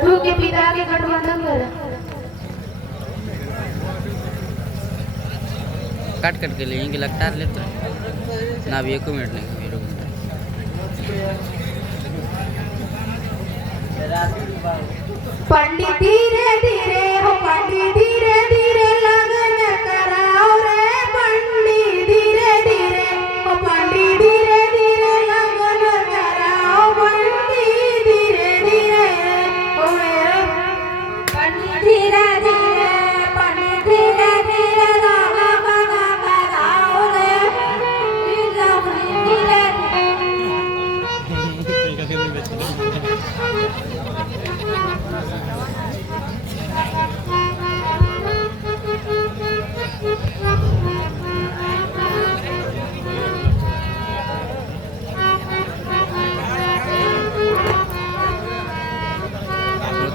वधु के पिता के गठबंधन करा कट कट के लेंगे लगता है लेते ना अभी 1 मिनट नहीं पंडित धीरे धीरे हो पंडित धीरे धीरे लगन कराओ रे पंडित धीरे धीरे हो पंडित धीरे धीरे लगन कराओ पंडित धीरे धीरे हो मेरे पंडित धीरे धीरे पंडित धीरे धीरे लगन कराओ रे धीरे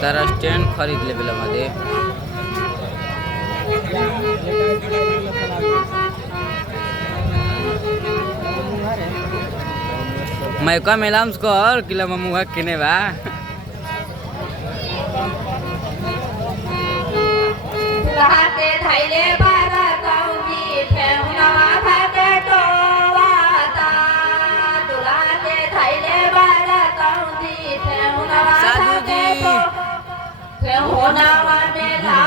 तारा स्टँड खरीद लेवल मध्ये मैं का मेलाम स्कोर किला ममुहा किने बा हाते धाइले बारा काउजी फेउनावा खाते टोवाता दुलाते धाइले बारा काउजी फेउनावा साधु जी फेउनावा में ला